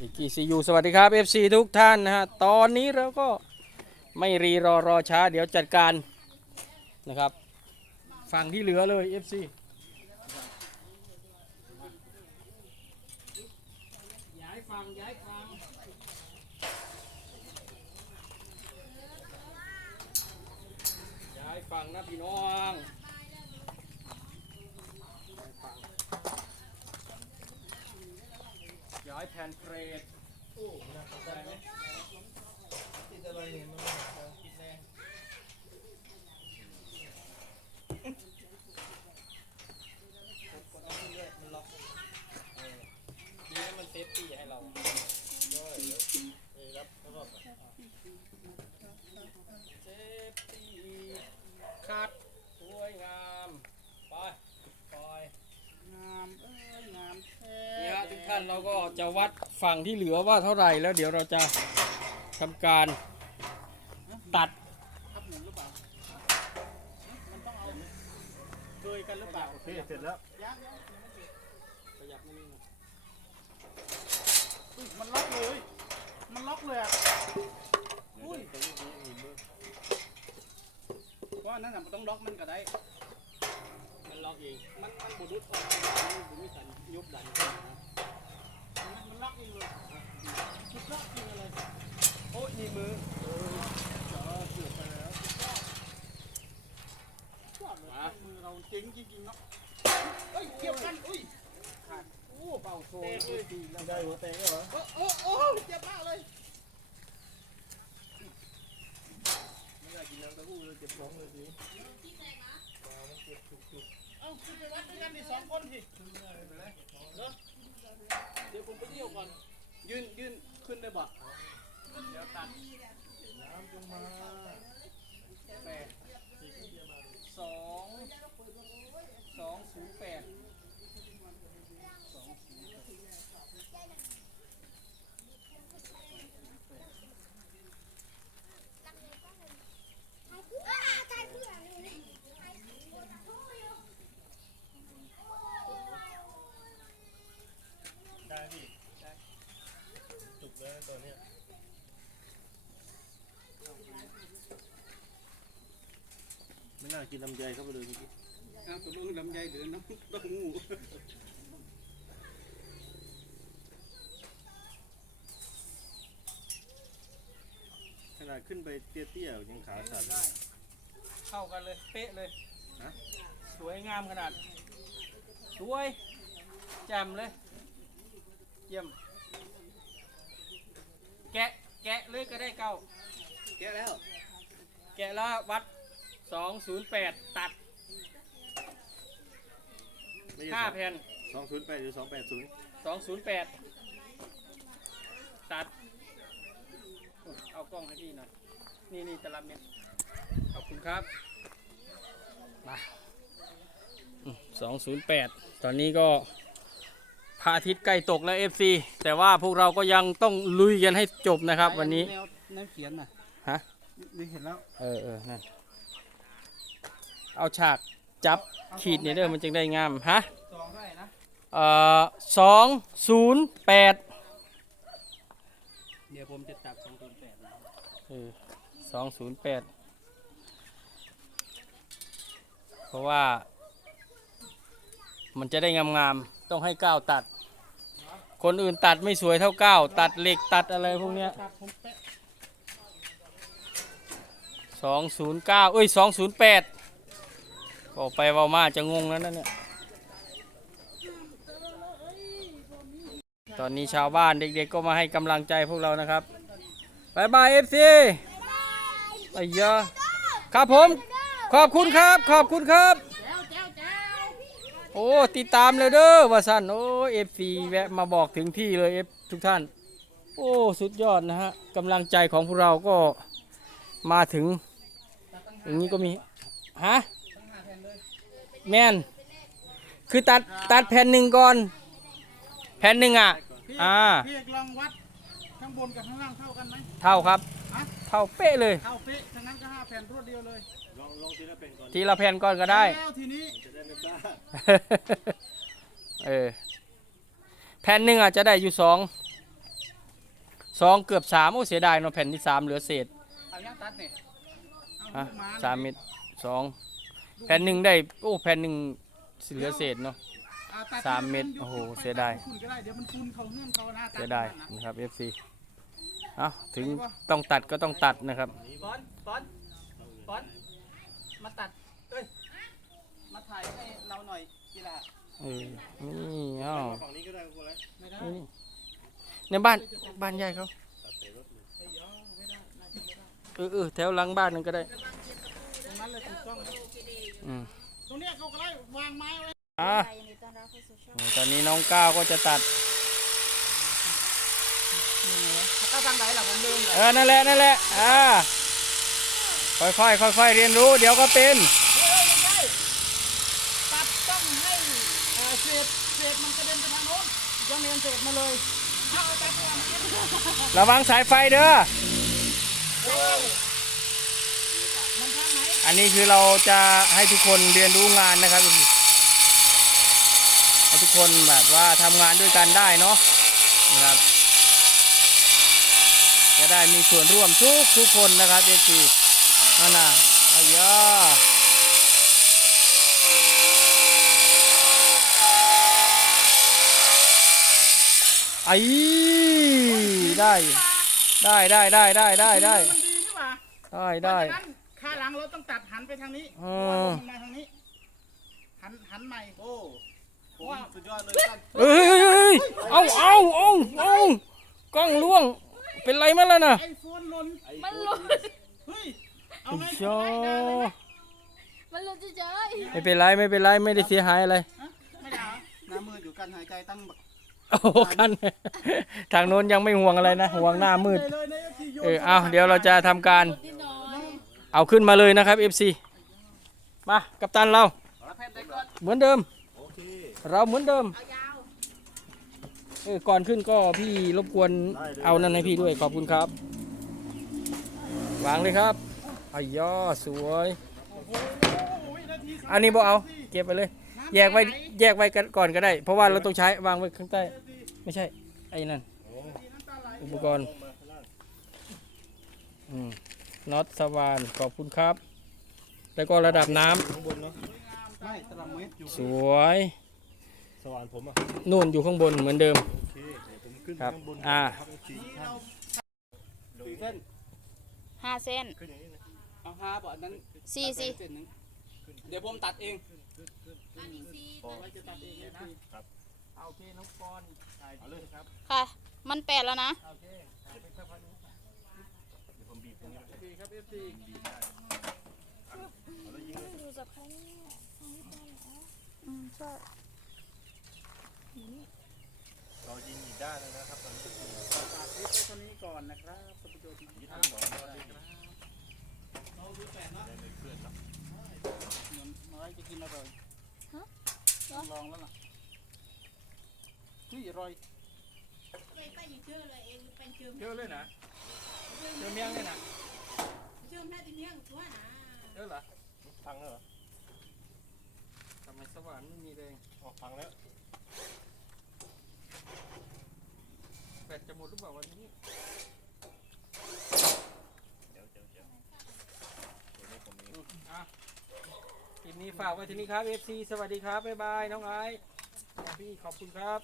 อีกีซียูสวัสดีครับ FC ทุกท่านนะฮะ ตอนนี้เราก็ไม่รีรอรอช้า เดี๋ยวจัดการนะครับ ฝั่งที่เหลือเลย FC ย้ายฝั่งย้ายฝั่งย้ายฝั่งนะพี่น้อง ย้ายแผ่นเฟรดได้ไหมดีนะมันเซฟตี้ให้เราเซฟตี้คัดสวยงาม ไปปล่อย งามเอ้ยงามแท้ นี่ฮะทุกท่านเราก็จะวัดฝั่งที่เหลือว่าเท่าไหร่แล้วเดี๋ยวเราจะทำการตัดทับหนึ่งหรือเปล่า มันต้องเอาเคยกันหรือเปล่าโอเคเสร็จแล้วยังยังขยับนิดนึงนะอุ้ยมันล็อกเลย มันล็อกเลยอะอุ้ยเพราะอันนั้นน่ะมันต้องล็อกมันก็ได้ มันล็อกเอง มันมันบุดุดออกผมมีสันยุบดันมันมัน ล็อกเองเลยสุดยอดจริงเลยโอ้ยนี่มือเกือไปแล้วยอดเลยมือเราเจ๋งจริงๆเนาะเฮ้ยเกี่ยวกันอุ้ยขาดโอ้เป่าโซ่เลยดีแล้วได้หัวแตกแล้วเหรอโอ้โอ้โอ้เจ็บมากเลยไม่ได้กินน้ำเต้าหู้เลยเจ็บท้องเลยสิเอ้าขึ้นไปวัดด้วยกันดิสองคนสิเนอะเดี๋ยวผมไปเที่ยวก่อน ยื่นยื่นขึ้นได้บ่เดี๋ยวตัดน้ำจงมาแปดสองสองศูนย์แปดสองศูนย์แปดได้ เลยนะตัวเนี้ยไม่น่ากินลำไยเข้าไปเลยเมื่อกี้อ้าวตกลงลำไยหรือน้ำเต้าหู้ขนาดขึ้นไปเตี้ยๆยังขาสั่นเลย เข้ากันเลย เป๊ะเลยฮะ สวยงามขนาด สวยแจ่มเลย เยี่ยมแกะแกะเลยก็ได้เก้าแกะแล้ว แกะแล้ววัด208ตัดไม่ใช่5แผ่นสองศูนย์แปดหรือสองแปดศูนย์208ตัดเอากล้องให้พี่หน่อยนี่นี่ตลับเม็ดขอบคุณครับมาอืม208ตอนนี้ก็ พระอาทิตย์ใกล้ตกแล้ว FC แต่ว่าพวกเราก็ยังต้องลุยกันให้จบนะครับ วันนี้ แนวแนวเขียนน่ะฮะ นี่เห็นแล้ว เออเออนั่นเอาฉากจับขีดนี่เด้อมันจึงได้งามฮะสองเท่าไหร่นะ เอ่อสองศูนย์แปดเดี๋ยวผมจะจับสองศูนย์แปดนะเออสองศูนย์แปดเพราะว่า มันจะได้งามๆ ต้องให้ก้าวตัด คนอื่นตัดไม่สวยเท่าก้าวตัดเหล็กตัดอะไรพวกเนี้ยตัดผมแปะสองศูนย์เก้าเอ้ยสองศูนย์แปดบอกไปเว่ามาจะงงแล้วนั่นเนี่ยตอนนี้ชาวบ้านเด็กๆก็มาให้กำลังใจพวกเรานะครับบายบายเอฟซีไอ้ยาครับผม ขอบคุณครับ ขอบคุณครับโอ้ติดตามเลยเด้อว่าสันโอ้เอฟซีแวะมาบอกถึงที่เลยเอฟทุกท่าน โอ้สุดยอดนะฮะกำลังใจของพวกเราก็มาถึง อย่างนี้ก็มีฮะแมนคือตัดตัดแผ่นหนึ่งก่อน แผ่นหนึ่งอะพี่อ่า พี่เอกลองวัด ข้างบนกับข้างล่างเท่ากันไหม เท่าครับ ฮะ เท่าเป๊ะเลย เท่าเป๊ะทั้งนั้นก็ห้าแผ่นรวดเดียวเลยลองลองทีละเป็นก่อนทีละแผ่นก่อนก็ได้ แล้วทีนี้จะได้ไม่พลาดเออแผ่นหนึ่งอะจะได้อยู่สองสองเกือบสามโอ้เสียดายเนาะแผ่นที่สามเหลือเศษเอายังตัดนี่อะสามเม็ดสองแผ่นหนึ่งได้โอ้แผ่นหนึ่งสิเหลือเศษเนาะอ่ตัด สามเม็ดโอ้โหเสียดายคุณก็ได้เดี๋ยวมันคุณเขาเงื่อนเขาหน้าตัเสียดายนั่นน่ะนะครับ FC เอ้าถึงต้องตัดก็ต้องตัดนะครับบอลบอลบอลมาตัดเอ้ยมาถ่ายให้เราหน่อยกีฬาเออนี่เอ้าฝั่งนี้ก็ได้กูเลยไม่ได้นี่ในบ้านบ้านใหญ่เขาตัดใส่รถเลยไม่ยอมไม่ได้น่าจะไม่ได้เออเออแถวหลังบ้านนั่นก็ได้ตรงนั้นเลยถูกต้องอืมตรงเนี้ยเขาก็ได้วางไม้ไว้ อะยินดีต้อนรับเข้าสู่ช่องตอนนี้น้องก้าวก็จะตัด ถ้าทางไหนล่ะผมลืมเลยเออ นั่นแหละ นั่นแหละ อ่า ค่อยๆ ค่อยๆ เรียนรู้ เดี๋ยวก็เป็น เฮ้ยไม่ใช่ตัดต้องให้เอ่อเศษเศษมันกระเด็นไปทางโน้นยังเรียนเศษมาเลยเอาเอาตัดก่อนระวังสายไฟเด้อ มันทางไหนอันนี้คือเราจะให้ทุกคนเรียนรู้งานนะครับ ให้ทุกคนแบบว่าทำงานด้วยกันได้เนาะนะครับ จะได้มีส่วนร่วมทุกทุกคนนะครับเอซีนั่นน่ะอ้ยาไอ้ได้ ได้ได้ได้ได้ได้ได้มันดีนี่หว่าได้ได้ เพราะฉะนั้นขาหลังเราต้องตัดหันไปทางนี้อ๋เพอราะว่าลงมาทางนี้ หันหันใหม่โอ้ผมสุดยอด เลยท่านเอ้ยเอ้ยเอ้ยเอาเอาเอาเอากล้องล่วง เป็นไรมาแล้วนะไอ้โฟนหล่นมันหลุดเฮ้ยเอาไงโชทำไงได้เลยไหมมันหลุดเฉยไม่เป็นไรไม่เป็นไรไม่ได้เสียหายอะไรฮะไม่ได้เหรอหน้ามืดอยู่กันหายใจตั้งแบบโอ้กันทางโน้นยังไม่ห่วงอะไรนะห่วงหน้ามืดเลยใน FT โยนเออเอาเดี๋ยวเราจะทำการๆที่นอนเอาขึ้นมาเลยนะครับ FC มา กัปตันเรารับแพทย์ได้ก่อนเหมือนเดิมโอ เคเราเหมือนเดิมเอายาวเออก่อนขึ้นก็พี่รบกวนเอานั่นให้พี่ด้วยขอบคุณครับ วางเลยครับอ้ยอสวยโอ้โหวินาทีสามอันนี้บ่เอา เก็บไปเลย แยกไว้แยกไว้กันก่อนก็ได้ เพราะว่าเราต้องใช้วางไว้ข้างใต้ ไม่ใช่ ไอ้นั่นน้ำตาไหลอุปกรณ์อืมน็อตสว่านขอบคุณครับ แล้วก็ระดับน้ำข้างบนเนาะไม่ตลับเมตรอยู่สวย สว่านผมอะนู่นอยู่ข้างบนเหมือนเดิม โอเคเดี๋ยวผมขึ้นครับข้างบนอ่า ครับสี่ท่านสี่เส้นห้าเส้นขึ้นอย่างนี้นะเอาห้าบ่อันนั้นสี่สิเส้นหนึ่งเดี๋ยวผมตัดเองพอไว้จะตัดเองเลยนะครับเอาโอเคน้องปอนถ่ายเลยครับค่ะ มันแปดแล้วนะ โอเคถ่ายไปสักพักหนึ่งเดี๋ยวผมบีบตรงนี้โอเคครับ FT ดูจากใครอืมใช่ เรายิงอีกด้านหนึงนะครับตอนนี้ตัดคลิปไว้ตัวนี้ก่อนนะครับท่านผู้ชมยึดทั้งสองด้ครับเราดูแปดนะได้เลยเพื่อนครับเหมือนน้อยจะกินอร่อยฮะลองแล้วล่ะนี่อร่อยไปอยู่เชื่อเลยเองเป็นเชื่อเยอเลยนะเยอเมียงเลยนะเชื่อแม่ที่เนี้ยชัวนะเยอเหรอพังเหรอทำไมสว่านไม่มีแรงอ๋อพังแล้ว แบต จะหมดหรือเปล่าวันนี้เดี๋ยวเดี๋ยวเดี๋ยวตัวนี้ผมอะคลิปนี้ฝากไว้ที่นี่ครับ FC สวัสดีครับ บ๊ายบาย น้องไอซ์พี่ขอบคุณครับ